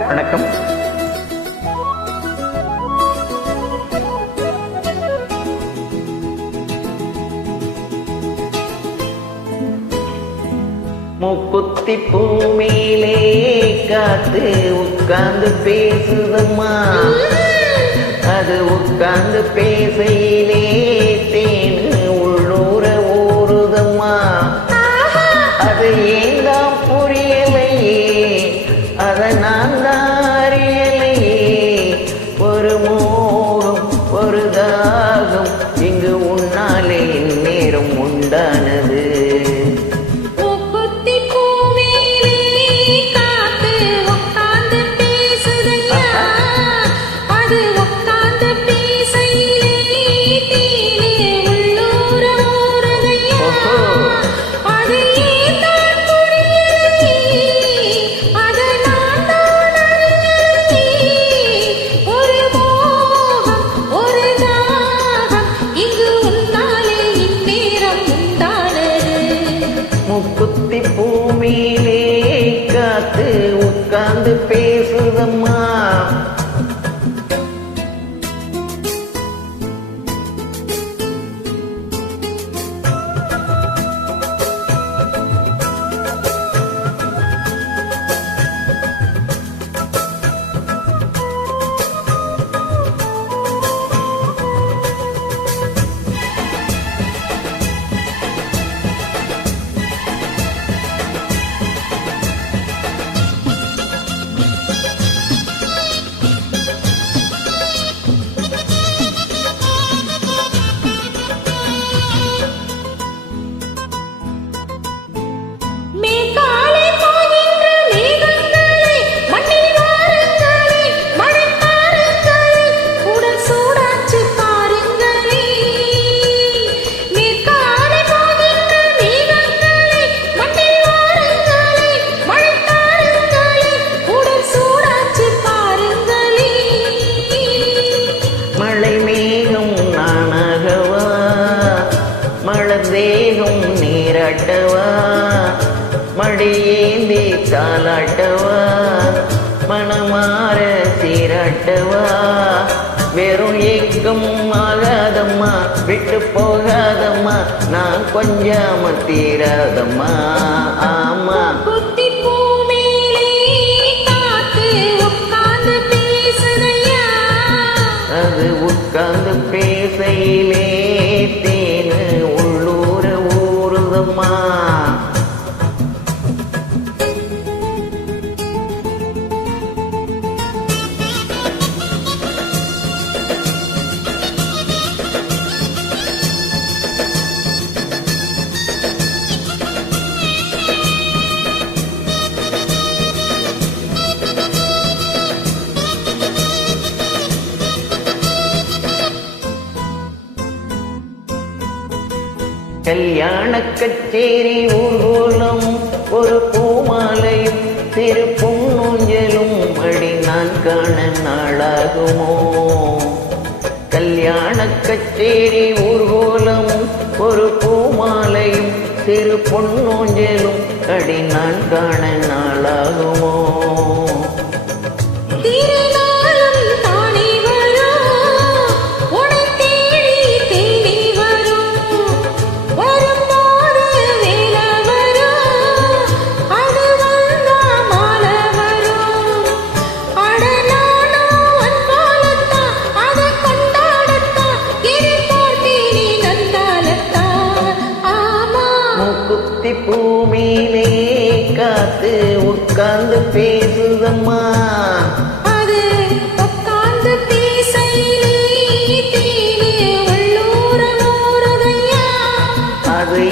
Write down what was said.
வணக்கம். முக்குத்தி பூமியிலே காத்து உட்கார்ந்து பேசுதம்மா, அது உட்கார்ந்து பேசையிலே தேனு உள்ளூர ஊறுதம்மா. அது ஏங்காம் புரியலையே, அதை நான் தான் அறியலையே. ஒரு மோகம் ஒரு தாகம் இங்கு உன்னாலே நேரம் உண்டானது. முக்குத்தி பூமியிலே காத்து உட்கார்ந்து பேசுதம்மா. மலர்தேகம் நீராட்டவா, மடியேந்தி தாலாட்டவா, மனமாற சீராட்டவா. வெறும் ஏக்கம் ஆகாதம்மா, விட்டு போகாதம்மா, நான் கொஞ்சாம தீராதம்மா. ஆமா அது உட்கார்ந்து பேசையிலே தேனு உள்ளூர ஊறுதம்மா. கல்யாண கச்சேரி ஊர்வலம் ஒரு பூமாலையும் சிறு பொன்னூஞ்சலும் அடி நான் காண நாளாகுமோ. கல்யாண கச்சேரி ஊர்வலம் ஒரு பூமாலையும் சிறு பொன்னூஞ்சலும் அடி நான் காண நாளாகுமோ. முக்குத்தி பூமியிலே காத்து உட்கார்ந்து பேசுதம்மா, அது உட்கார்ந்து பேசையிலே தேனு உள்ளூர ஊறுதையா. அது